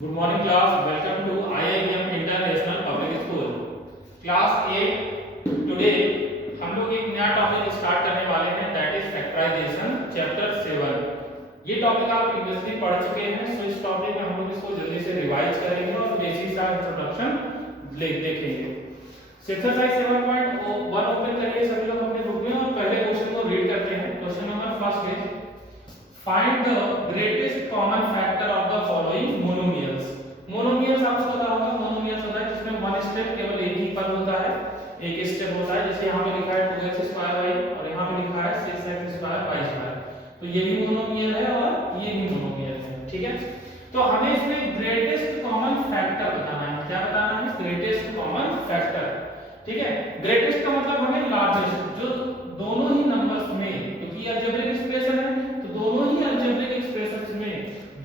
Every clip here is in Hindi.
Good morning class. Welcome to IIM International Public School. Class 8. Today हम लोग एक नया टॉपिक स्टार्ट करने वाले हैं, दैट इज फैक्टराइजेशन चैप्टर 7। ये टॉपिक आप प्रीवियसली पढ़ चुके हैं, सो इस टॉपिक में हम लोग इसको जल्दी से रिवाइज करेंगे और बेसिक सा इंट्रोडक्शन देखेंगे। एक्सरसाइज 7.1 ओपन करिए सभी लोग अपने बुक में और पहले क्वेश्चन को रीड करते हैं। Question number first is find the greatest common factor of the following monomials. Monomials आपको पता होगा, मोनोमियल्स होता है जिसमें वन स्टेप केवल एक ही पद होता है, एक स्टेप होता है। जैसे यहाँ पे लिखा है 2x² और यहाँ पे लिखा है 6x² तो ये भी मोनोमियल है और ये भी मोनोमियल है, ठीक है। तो हमें इसमें ग्रेटेस्ट कॉमन फैक्टर बताना है। क्या बताना है? ग्रेटेस्ट कॉमन फैक्टर, ठीक है। ग्रेटेस्ट का मतलब हमें लार्जेस्ट, जो दोनों ही नंबर्स में, क्योंकि ये अलजेब्रिक एक्सप्रेशन है तो दोनों ही अलजेब्रिक एक्सप्रेशंस में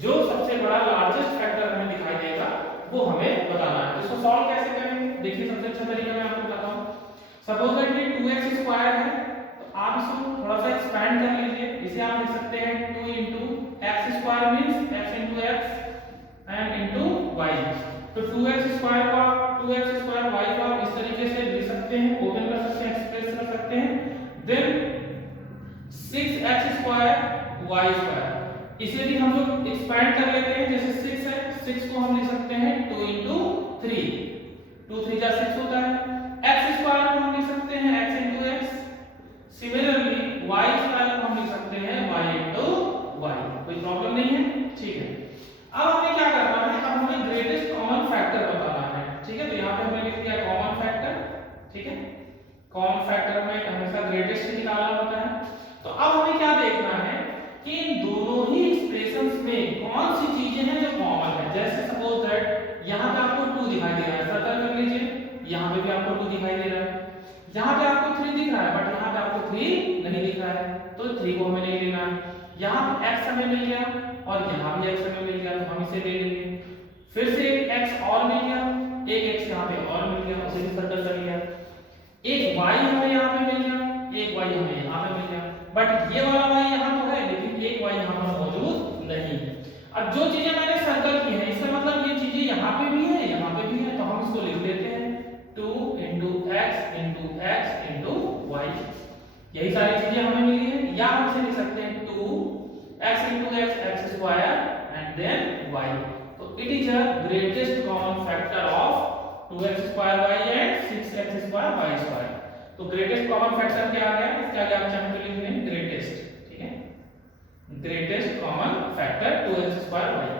जो सबसे बड़ा लार्जेस्ट फैक्टर हमें दिखाई देगा वो हमें बताना है। इसको सॉल्व कैसे करेंगे? देखिए सबसे अच्छा तरीका मैं आपको बताता हूं। सपोज दैट ये 2x² है तो आप इसको थोड़ा सा एक्सपेंड कर लीजिए। इसे आप लिख सकते हैं 2 x² means x into x and into y। तो 2x² को आप 2x² y को आप इस तरीके से लिख सकते हैं, ओपन कर सकते हैं, एक्सप्रेस कर सकते हैं। देन 6x² y², इसे भी हम लोग एक्सपेंड कर लेते हैं। जैसे 6 है, 6 को हम लिख सकते हैं 2 into 3, 2 3 जा 6 होता है। x² को हम लिख सकते हैं x into x। Similarly y² को हम लिख सकते हैं y into y। कोई प्रॉब्लम नहीं है, ठीक है। अब हमें क्या करना है? अब हमें ग्रेटेस्ट कॉमन फैक्टर बताना है, ठीक है। तो यहाँ पे हमने लिख दिया कॉमन फैक्टर, ठीक है। कॉमन फैक्टर में हमेशा ग्रेटेस्ट ही निकालना होता है। तो अब हमें क्या देखना है कि इन दोनों ही एक्सप्रेशंस में कौन सी चीजें हैं जो कॉमन है। जैसे सपोज दैट यहाँ पे आपको 2 दिखाई दे रहा है, सर्कल कर लीजिए। यहाँ पे भी आपको 2 दिखाई दे रहा है, यहाँ पे आपको 3 दिख रहा है, बट यहाँ पे आपको 3 नहीं दिख रहा है, तो 3 को हमें नहीं लेना है। यहाँ पे x हमें मिल गया और यहाँ भी x हमें मिल गया, तो हम इसे ले लेंगे। फिर से एक x और मिल गया, एक x यहाँ पे और मिल गया, उसे भी सर्कल कर लिया। एक y हमें यहाँ पे मिल गया, एक y हमें यहाँ पे मिल गया, बट ये वाला y यहाँ तो है लेकिन एक y यहाँ पर मौजूद नहीं है। अब जो चीजें मैंने सर्कल की है इसका मतलब ये चीजें यहाँ पे भी है, यहाँ पे भी है, तो हम इसको लिख देते हैं 2 into x into x into y। यही सारी चीजें हमें मिली है। या हम इसे लिख सकते हैं 2x into x x² and then y। तो it is a greatest common factor of 2x² y and 6x² y²। तो ग्रेटेस्ट कॉमन फैक्टर क्या आ गया? इसके आगे आप चाहें तो लिख दें ग्रेटेस्ट, ठीक है। Greatest common factor 2x² y।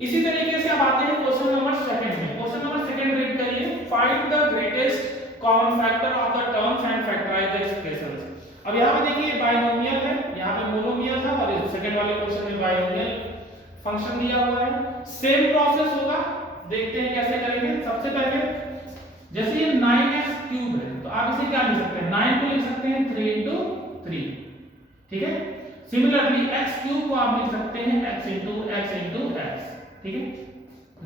इसी तरीके से अब आते हैं क्वेश्चन नंबर 2 में। क्वेश्चन नंबर 2 रीड करिए। Find the greatest common factor of the terms and factorise the expressions. अब यहां पे देखिए बाइनोमियल है, यहां पे मोनोमियल था और इस सेकंड वाले क्वेश्चन में बाइनोमियल फंक्शन दिया हुआ है। सेम प्रोसेस होगा, देखते हैं कैसे करेंगे। सबसे पहले जैसे ये 9x³ है तो आप इसे क्या लिख सकते हैं? 9 को लिख सकते हैं 3 into 3, ठीक है। सिमिलरली x³ को आप लिख सकते हैं x into x, ठीक है।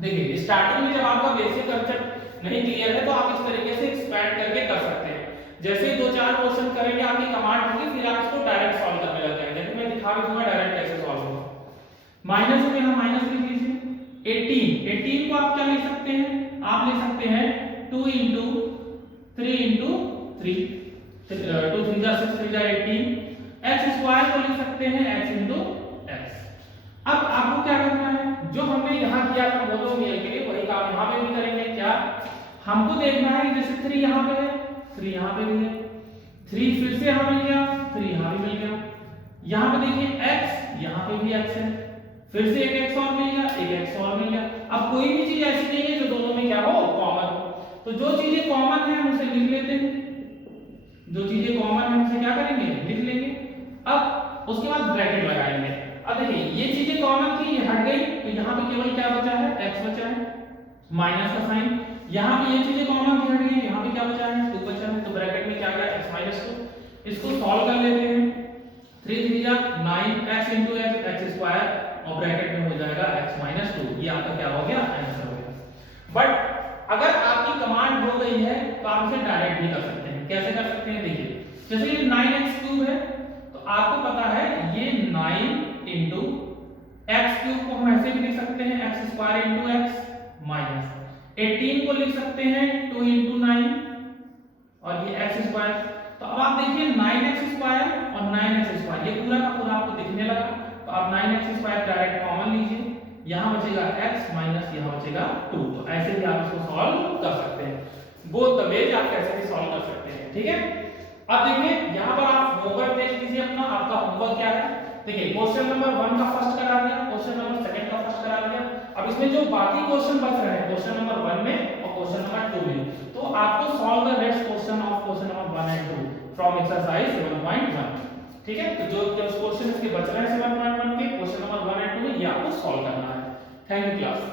देखिए स्टार्टिंग में जब आपका बेसिक कांसेप्ट नहीं क्लियर है तो आप इस तरीके से एक्सपैंड करके कर सकते हैं। जैसे 2-4 क्वेश्चन करेंगे आपकी कमांड होगी, फिर आप इसको डायरेक्ट सॉल्व करने लग जाएंगे। देखिए मैं दिखा भी दूंगा डायरेक्ट कैसे सॉल्व होगा। माइनस में हम माइनस लिख लीजिए। 18 को आप क्या लिख सकते हैं? आप लिख सकते हैं 2 into 3 into 3, 2 3 जा 6 3 जा 18। x² को लिख सकते हैं x into x। अब आपको क्या करना है? जो हमने यहाँ किया था मोनोमियल के लिए वही काम यहाँ पे भी करेंगे। क्या हमको देखना है? जैसे 3 यहाँ पे है, 3 यहाँ पे भी है, 3 फिर से यहाँ मिल गया, 3 यहाँ भी मिल गया। यहाँ पे देखिए x, यहाँ पे भी x है, फिर से एक x और मिल गया, एक x और मिल गया। अब कोई भी चीज ऐसी नहीं है जो दोनों में क्या हो? कॉमन। तो जो चीजें कॉमन है हम उसे लिख लेते हैं, जो चीजें कॉमन है उसे क्या करेंगे? लिख लेंगे। अब उसके बाद ब्रैकेट लगाएंगे। अब देखिए ये चीजें कॉमन थी, ये हट गई, तो यहाँ पे केवल क्या बचा है? x बचा है, माइनस का साइन। यहाँ पे ये चीजें कॉमन थी, हट गई, यहाँ पे क्या बचा है? 2 बचा है, तो ब्रैकेट में क्या आ गया? x - 2। इसको सॉल्व कर लेते हैं। 3 3 जा 9x into x² और ब्रैकेट में हो जाएगा x - 2। ये आपका क्या हो गया? आंसर हो गया। बट अगर आपकी कमांड हो गई है तो आप इसे डायरेक्ट भी कर सकते हैं। कैसे कर सकते हैं? देखिए जैसे ये 9x³ है तो आपको पता है ये 9 into एक्स क्यूब को हम ऐसे भी लिख सकते हैं x square into x minus 18 को लिख सकते हैं 2 इंटू 9 और ये एक्स स्क्वायर। तो अब आप देखिए 9x स्क्वायर और 9x स्क्वायर ये पूरा का पूरा आपको दिखने लगा। तो आप 9x स्क्वायर डायरेक्ट कॉमन लीजिए, यहाँ बचेगा x माइनस यहाँ बचेगा 2। तो ऐसे भी आप इसको सॉल्व कर सकते हैं। बोथ द वेज आप कैसे भी सॉल्व कर सकते हैं, ठीक है। अब देखिए यहाँ पर आप होमवर्क देख लीजिए अपना, आपका होमवर्क क्या है। देखिए क्वेश्चन नंबर 1 का फर्स्ट करा दिया, क्वेश्चन नंबर 2 का फर्स्ट करा दिया। अब इसमें जो बाकी क्वेश्चन बच रहे हैं क्वेश्चन नंबर 1 में और क्वेश्चन नंबर 2 में, तो आपको solve the rest question of question number 1 and 2 from exercise 7.1, ठीक है। तो जो क्वेश्चन इसके बच रहे हैं 7.1 के क्वेश्चन नंबर 1 एंड 2 में ये आपको सॉल्व करना है। Thank you class.